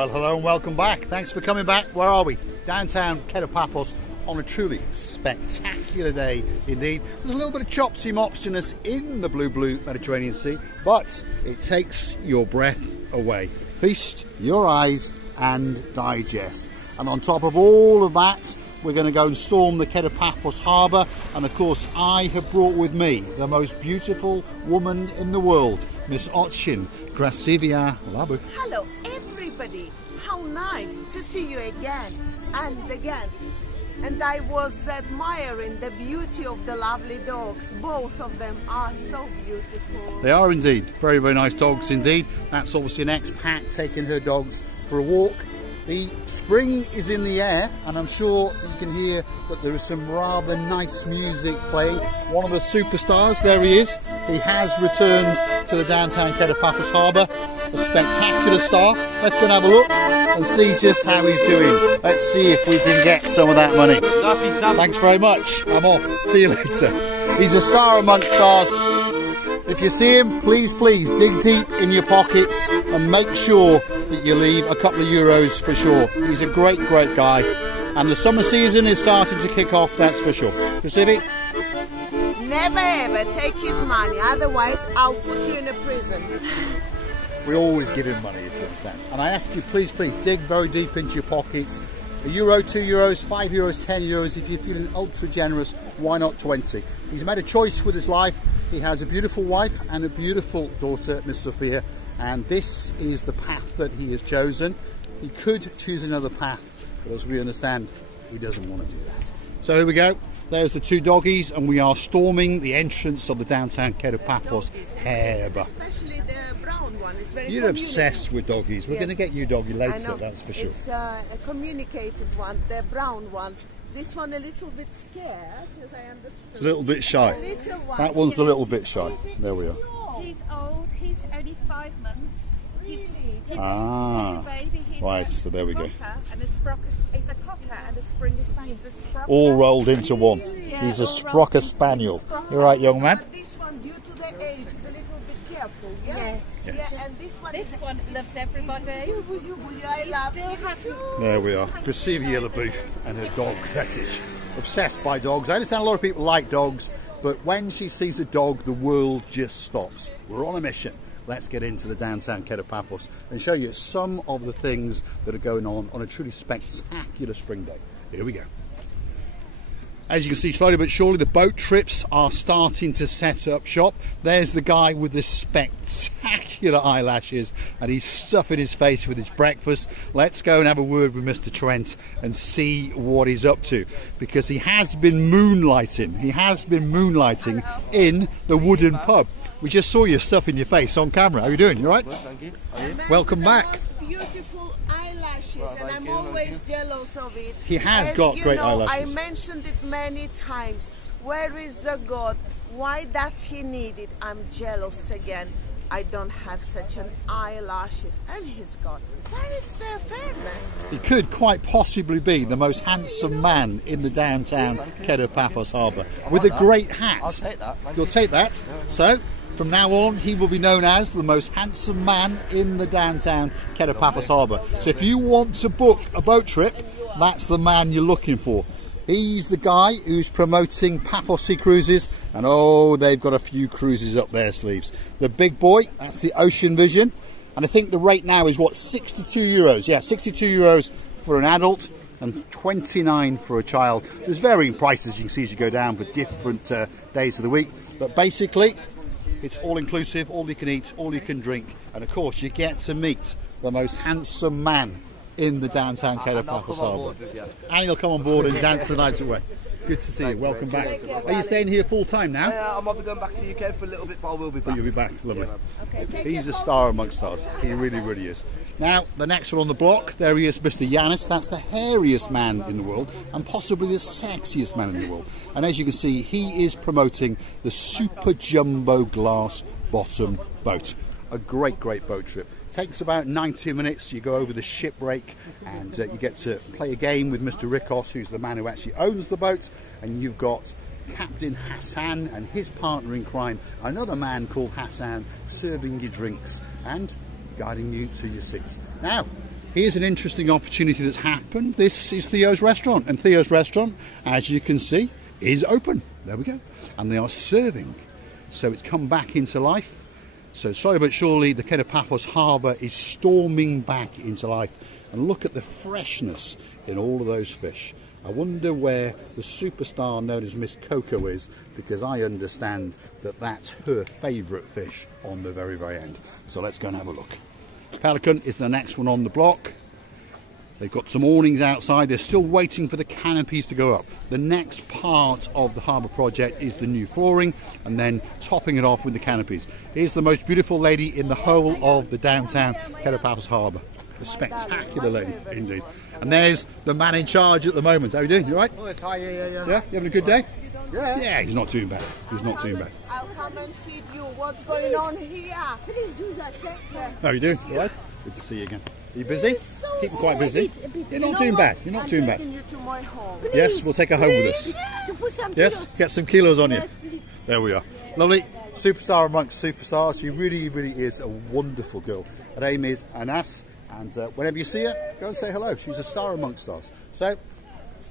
Well, hello and welcome back. Thanks for coming back. Where are we? Downtown Paphos on a truly spectacular day indeed. There's a little bit of chopsy-mopsiness in the blue Mediterranean Sea, but it takes your breath away. Feast your eyes and digest. And on top of all of that, we're going to go and storm the Paphos Harbour. And of course, I have brought with me the most beautiful woman in the world, Miss Ochin. Gracivia Labu. Hello, everybody. How nice to see you again and again. And I was admiring the beauty of the lovely dogs. Both of them are so beautiful. They are indeed. Very, very nice dogs indeed. That's obviously an expat taking her dogs for a walk. The spring is in the air, and I'm sure you can hear that there is some rather nice music playing. One of the superstars, there he is. He has returned to the downtown Paphos Harbour. A spectacular star. Let's go and have a look and see just how he's doing. Let's see if we can get some of that money. Thanks very much. I'm off. See you later. He's a star amongst stars. If you see him, please dig deep in your pockets and make sure that you leave a couple of euros for sure. He's a great guy. And the summer season is starting to kick off, that's for sure. Pacific? Never ever take his money, otherwise I'll put you in a prison. We always give him money, if you understand. And I ask you, please dig very deep into your pockets. €1, €2, €5, €10. If you're feeling ultra generous, why not 20? He's made a choice with his life. He has a beautiful wife and a beautiful daughter, Miss Sophia, and this is the path that he has chosen. He could choose another path, but as we understand, he doesn't want to do that. So here we go. There's the two doggies, and we are storming the entrance of the downtown Paphos Harbour. Especially the brown one. It's very You're obsessed with doggies. We're yes. going to get you doggy later, that's for sure. It's a communicative one, the brown one. This one a little bit scared, as I understood. It's a little bit shy. That one's a little bit shy. There we are. He's old. He's only 5 months. He's Ah, a baby. He's right, so there we go. And he's a cocker and a Springer Spaniel. He's a sprocker. All rolled into one. Yeah, He's a all Sprocker rolled into Spaniel. Sprocker. You're right, young man. But this one, due to the age, is a little bit careful. Yeah? Yes. Yeah, and this one Loves everybody. I love Still has There we are. Gracivia Labu and her dog fetish. Obsessed by dogs. I understand a lot of people like dogs, but when she sees a dog, the world just stops. We're on a mission. Let's get into the downtown Paphos and show you some of the things that are going on a truly spectacular spring day. Here we go. As you can see, slowly but surely, the boat trips are starting to set up shop. There's the guy with the spectacular eyelashes, and he's stuffing his face with his breakfast. Let's go and have a word with Mr. Trent and see what he's up to, because he has been moonlighting. He has been moonlighting in the wooden pub. We just saw you stuffing your face on camera. How are you doing? You all right? Good, thank you. Welcome back. Beautiful eyelashes, and I'm always jealous of it. He has As got you great know, eyelashes. I mentioned it many times. Where is the God? Why does he need it? I'm jealous again. I don't have such an eyelashes, and he's got. Where is the fairness? He could quite possibly be the most handsome man in the downtown Paphos Harbour with a great hat. I'll take that. You'll take that. So from now on, he will be known as the most handsome man in the downtown Paphos Harbour. So if you want to book a boat trip, that's the man you're looking for. He's the guy who's promoting Paphos Sea Cruises, and oh, they've got a few cruises up their sleeves. The big boy, that's the Ocean Vision, and I think the rate now is what, €62? Yeah, €62 for an adult and 29 for a child. There's varying prices you can see as you go down for different days of the week, but basically it's all inclusive, all you can eat, all you can drink, and of course you get to meet the most handsome man in the downtown Paphos Harbour. And he'll come on board and dance the night away. Good to see you. Welcome back. Are you staying here full time now? I might be going back to the UK for a little bit, but I will be back. But you'll be back. Lovely. Okay, He's a star amongst stars. He really is. Now, the next one on the block, there he is, Mr. Yanis. That's the hairiest man in the world and possibly the sexiest man in the world. And as you can see, he is promoting the Super Jumbo Glass Bottom Boat. A great boat trip. Takes about 90 minutes. You go over the shipwreck and you get to play a game with Mr. Rikos, who's the man who actually owns the boat, and you've got Captain Hassan and his partner in crime, another man called Hassan, serving you drinks and guiding you to your seats. Now, here's an interesting opportunity that's happened. This is Theo's restaurant, and Theo's restaurant, as you can see, is open. There we go. And they are serving. So it's come back into life. So slowly but surely, the Paphos Harbour is storming back into life. And look at the freshness in all of those fish. I wonder where the superstar known as Miss Coco is, because I understand that that's her favourite fish on the very, very end. So let's go and have a look. Pelican is the next one on the block. They've got some awnings outside. They're still waiting for the canopies to go up. The next part of the harbour project is the new flooring, and then topping it off with the canopies. Here's the most beautiful lady in the whole of the downtown Paphos Harbour. A spectacular lady indeed. And there's the man in charge at the moment. How are you doing? You all right? Oh, it's high, yeah. Yeah? You having a good day? Yeah. Yeah, he's not doing bad. He's not doing bad. I'll come and feed you. What's going on here? Please do that. How are you doing? All right? Good to see you again. Are you busy? Keeping quite busy. You're not doing bad. You're not doing bad. I'm taking you to my home. Yes, we'll take her home with us. To put some Yes, kilos. get some kilos on you. Yes, please. There we are. Lovely. Superstar amongst superstars. She really, really is a wonderful girl. Her name is Anas, and whenever you see her, go and say hello. She's a star amongst stars. So,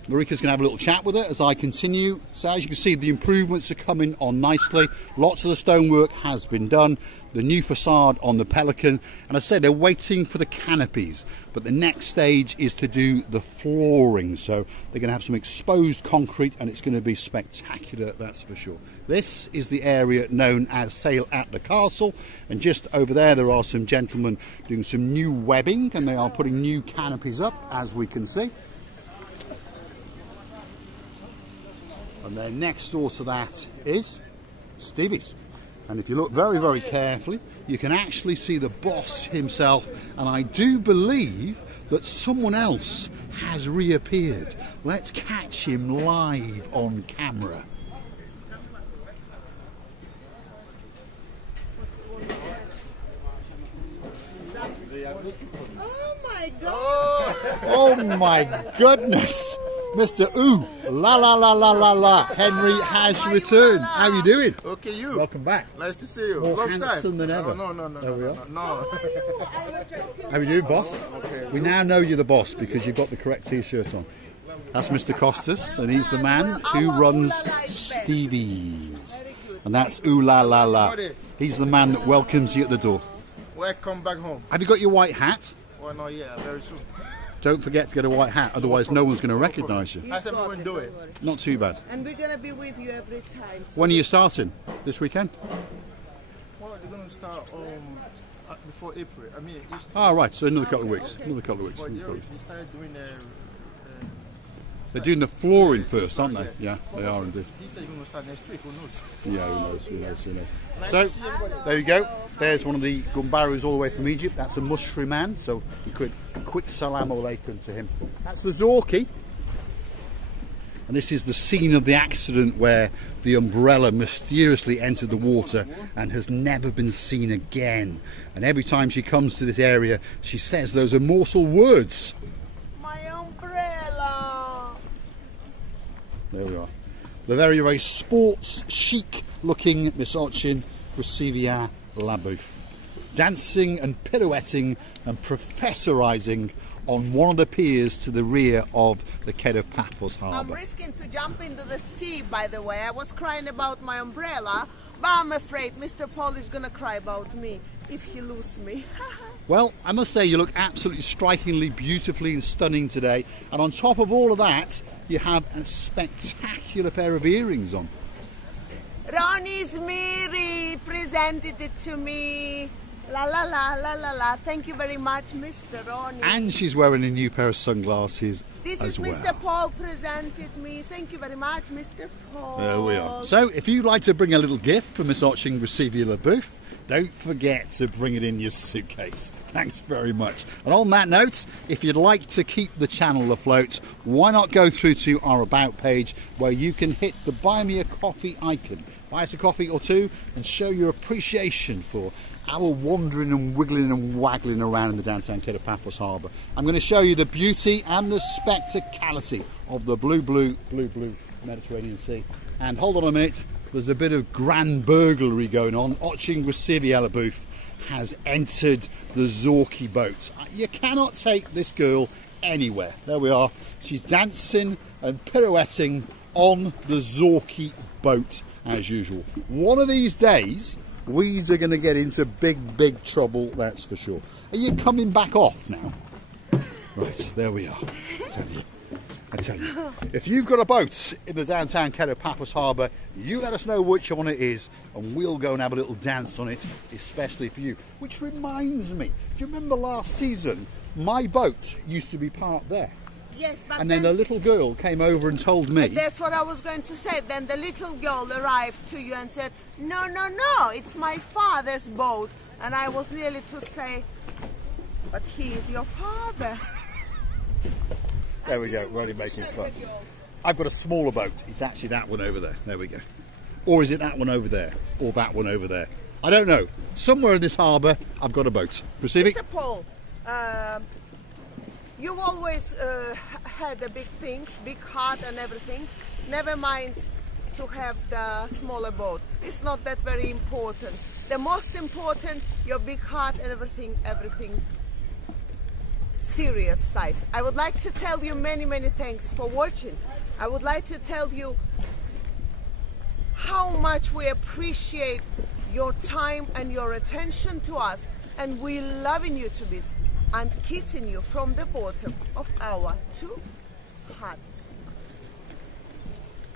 Marika's going to have a little chat with her as I continue. So as you can see, the improvements are coming on nicely. Lots of the stonework has been done. The new facade on the Pelican. And I say they're waiting for the canopies. But the next stage is to do the flooring. So they're going to have some exposed concrete, and it's going to be spectacular, that's for sure. This is the area known as Sail at the Castle. And just over there are some gentlemen doing some new webbing, and they are putting new canopies up, as we can see. And then next door to that is Stevie's. And if you look very, very carefully, you can actually see the boss himself. And I do believe that someone else has reappeared. Let's catch him live on camera. Oh my God! Oh my goodness! Mr. Ooh, la la la la la la. Henry has returned. How are you doing? Okay, you. Welcome back. Nice to see you. More Long handsome time. than ever. No. There we are. No. How are you doing, boss? We now know you're the boss because you've got the correct t-shirt on. That's Mr. Costas, and he's the man who runs Stevie's. And that's Ooh La La La. He's the man that welcomes you at the door. Welcome back home. Have you got your white hat? Oh no, yeah, very soon. Don't forget to get a white hat, otherwise no one's going to recognise you. I said we won't do it. Not too bad. And we're gonna be with you every time. So When are you starting? This weekend? Well, they're going to start before April. I mean, you Ah, right, so another couple of weeks. Another couple of weeks. but Another couple of you weeks. started doing They're doing the flooring first, aren't they? Yeah, they are indeed. he said you're going to start next week. Who knows? Yeah, who knows. So, there you go. There's one of the Gumbarus all the way from Egypt. That's a Mushri man, so a quick salam alaikum to him. That's the Zorki. And this is the scene of the accident where the umbrella mysteriously entered the water and has never been seen again. And every time she comes to this area, she says those immortal words. my umbrella. There we are. The very, very sports chic looking Miss Ochin Resivia Labouf. Dancing and pirouetting and professorising on one of the piers to the rear of the Paphos I'm Harbour. risking to jump into the sea, by the way. I was crying about my umbrella, but I'm afraid Mr. Paul is gonna cry about me if he loses me. Well, I must say you look absolutely strikingly, beautifully and stunning today. And on top of all of that, you have a spectacular pair of earrings on. Ronnie's Miri presented it to me. La la la la la la. Thank you very much, Mr. Ronnie. And she's wearing a new pair of sunglasses This as is well. Mr. Paul presented me. Thank you very much, Mr. Paul. There we are. So, if you'd like to bring a little gift for Miss Ochin Resivia Labouf, don't forget to bring it in your suitcase. Thanks very much. And on that note, if you'd like to keep the channel afloat, why not go through to our About page where you can hit the Buy Me a Coffee icon. Buy us a coffee or two and show your appreciation for our wandering and wiggling and waggling around in the downtown Paphos Harbour. I'm going to show you the beauty and the spectacality of the blue Mediterranean Sea. And hold on a minute, there's a bit of grand burglary going on. Ochingwasivi Booth has entered the Zorki boat. You cannot take this girl anywhere. There we are. She's dancing and pirouetting on the Zorki boat as usual. One of these days, we's are going to get into big trouble, that's for sure. Are you coming back off now? Right, there we are. I tell you, if you've got a boat in the downtown Paphos Harbour, you let us know which one it is and we'll go and have a little dance on it, especially for you. Which reminds me, do you remember last season, my boat used to be parked there? Yes, but and then a little girl came over and told me. That's what I was going to say. Then the little girl arrived to you and said, no, it's my father's boat. And I was nearly to say, but he is your father. There we go, we're only making fun. I've got a smaller boat. It's actually that one over there. There we go. Or is it that one over there? Or that one over there? I don't know. Somewhere in this harbour, I've got a boat. Pacific? Mr. Paul, you've always had the big things, big heart and everything. Never mind to have the smaller boat. It's not that very important. The most important, your big heart and everything serious size. I would like to tell you many thanks for watching. I would like to tell you how much we appreciate your time and your attention to us, and we loving you to bits and kissing you from the bottom of our two hearts.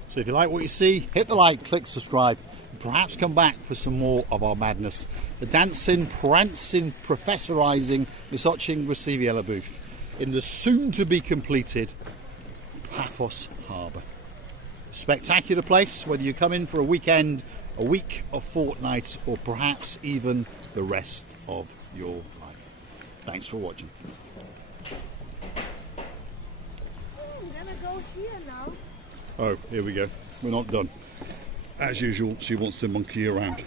So if you like what you see, hit the like, click subscribe, and perhaps come back for some more of our madness. The dancing, prancing, professorising Miss Ochingwasivi Booth in the soon-to-be completed Paphos Harbour. Spectacular place, whether you come in for a weekend, a week, a fortnight, or perhaps even the rest of your life. Thanks for watching. I'm gonna go here now. Oh, here we go. We're not done. As usual, she wants to monkey around.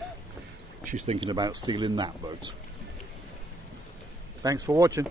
She's thinking about stealing that boat. Thanks for watching.